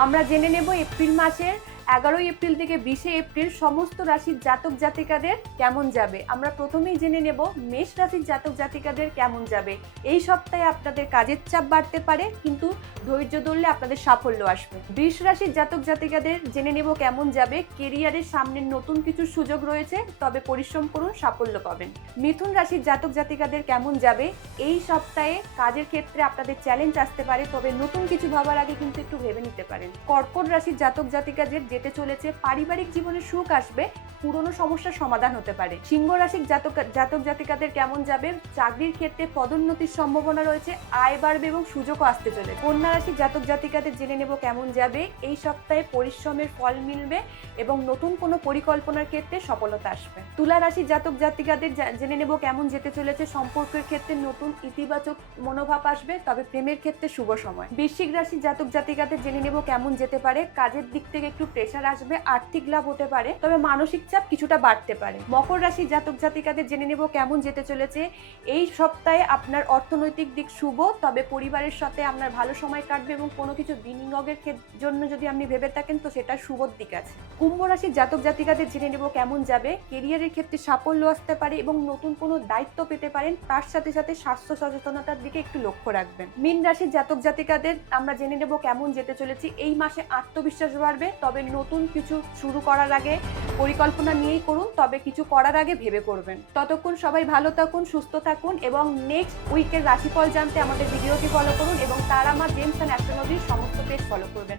আমরা জেনে নেব এপ্রিল মাসের 11 এপ্রিল থেকে 20 এপ্রিল সমস্ত রাশির জাতক জাতিকাদের কেমন যাবে। আমরা প্রথমেই জেনে নেব মেষ রাশির জাতক জাতিকাদের কেমন যাবে। এই সপ্তাহে আপনাদের কাজের চাপ বাড়তে পারে, কিন্তু ধৈর্য ধরলে আপনাদের সাফল্য আসবে। বৃষ রাশির জাতক জাতিকাদের জেনে নেব কেমন যাবে। কেরিয়ারের সামনে নতুন কিছু সুযোগ রয়েছে, তবে পরিশ্রম করুন, সাফল্য পাবেন। মিথুন রাশির জাতক জাতিকাদের কেমন যাবে। এই সপ্তাহে কাজের ক্ষেত্রে আপনাদের চ্যালেঞ্জ আসতে পারে, তবে নতুন কিছু ভাবার আগে কিন্তু একটু ভেবে নিতে পারেন। কর্কট রাশির জাতক জাতিকাদের যেতে চলেছে পারিবারিক জীবনে সুখ আসবে, পুরনো সমস্যার সমাধান হতে পারে। সিংহ রাশির জাতক জাতিকাদের কেমন যাবে। চাকরির ক্ষেত্রে পদোন্নতির সম্ভাবনা রয়েছে, আয় বাড়বে এবং সুযোগও আসতে চলে। কন্যা রাশির জাতক জাতিকাদের জেনে নেব কেমন যাবে। এই সপ্তাহে পরিশ্রমের ফল মিলবে এবং নতুন কোনো পরিকল্পনার ক্ষেত্রে সফলতা আসবে। তুলা রাশির জাতক জাতিকাদের জেনে নেব কেমন যেতে চলেছে। সম্পর্কের ক্ষেত্রে নতুন ইতিবাচক মনোভাব আসবে, তবে প্রেমের ক্ষেত্রে শুভ সময়। বৃশ্চিক রাশির জাতক জাতিকাদের জেনে নেব কেমন যেতে পারে। কাজের দিক থেকে একটু প্রেশার আসবে, আর্থিক লাভ হতে পারে, তবে মানসিক চাপ কিছুটা বাড়তে পারে। মকর রাশির জাতক জাতিকাদের জেনে নেব কেমন যেতে চলেছে। এই সপ্তাহে আপনার অর্থনৈতিক দিক শুভ, তবে পরিবারের সাথে আপনার ভালো সময় কাটবে এবং কোনো কিছু বিনিয়োগের জন্য যদি আপনি ভেবে থাকেন তো সেটা শুভ দিক আছে। কুম্ভ রাশির জাতক জাতিকাদের জেনে নেব কেমন যাবে। কেরিয়ারের ক্ষেত্রে সাফল্য আসতে পারে এবং নতুন কোনো দায়িত্ব পেতে পারেন, তার সাথে সাথে স্বাস্থ্য সচেতনতার দিকে একটু লক্ষ্য রাখবেন। মীন রাশির জাতক জাতিকাদের আমরা জেনে নেব কেমন যেতে চলেছি। এই মাসে আত্মবিশ্বাস বাড়বে, তবে নতুন কিছু শুরু করার আগে পরিকল্পনা নিয়েই করুন, তবে কিছু করার আগে ভেবে করবেন। ততক্ষণ সবাই ভালো থাকুন, সুস্থ থাকুন এবং নেক্সট উইকের রাশিফল জানতে আমাদের ভিডিওটি ফলো করুন এবং তারা মা জেমস অ্যান্ড অ্যাস্ট্রোলজির সমস্ত পেজ ফলো করবেন।